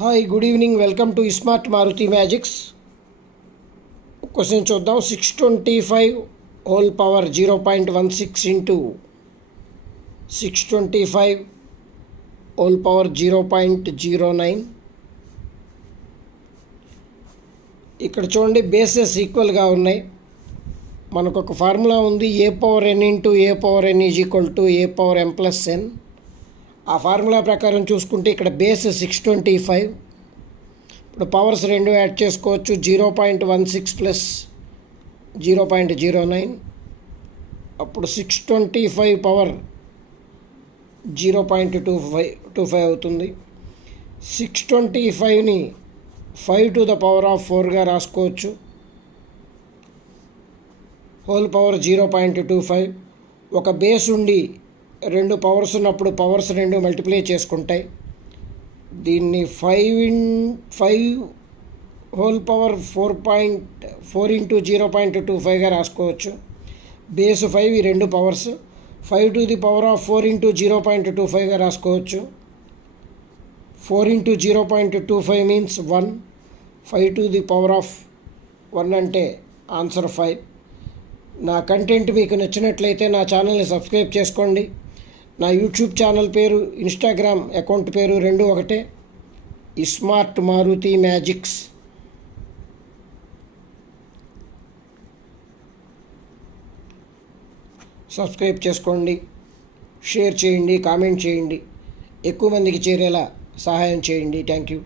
Hi, good evening. Welcome to smart Maruti magics. Question చూద్దాం. 625 whole power 0.16 into 625 whole power 0.09. ఇక్కడ చూడండి, bases ఈక్వల్గా ఉన్నాయి. మనకు ఒక ఫార్ములా ఉంది, a power n into a power n is equal to a power m plus n. ఆ formula ప్రకారం చూసుకుంటే ఇక్కడ బేస్ 625. ఇప్పుడు పవర్స్ రెండు యాడ్ చేసుకోవచ్చు. 0.16 ప్లస్ 0.09. అప్పుడు 625 పవర్ 0.25 అవుతుంది. 625ని 5 to the power of 4గా రాసుకోవచ్చు. Whole power 0.25. ఒక బేస్ ఉండి రెండు పవర్స్ ఉన్నప్పుడు పవర్స్ రెండు మల్టిప్లై చేసుకుంటాయి. దీన్ని 5 హోల్ పవర్ 4 ఇంటూ 0.25గా రాసుకోవచ్చు. బేస్ 5, ఈ రెండు powers 5 to the power of 4 into 0.25గా రాసుకోవచ్చు. 4 into 0.25 means 1. 5 to the power of 1 అంటే ఆన్సర్ 5. నా కంటెంట్ మీకు నచ్చినట్లయితే నా ఛానల్ని సబ్స్క్రైబ్ చేసుకోండి. నా యూట్యూబ్ ఛానల్ పేరు, ఇన్స్టాగ్రామ్ అకౌంట్ పేరు రెండు ఒకటే, స్మార్ట్ మారుతి మ్యాజిక్స్. సబ్స్క్రైబ్ చేసుకోండి, షేర్ చేయండి, కామెంట్ చేయండి, ఎక్కువ మందికి చేరేలా సహాయం చేయండి. Thank you.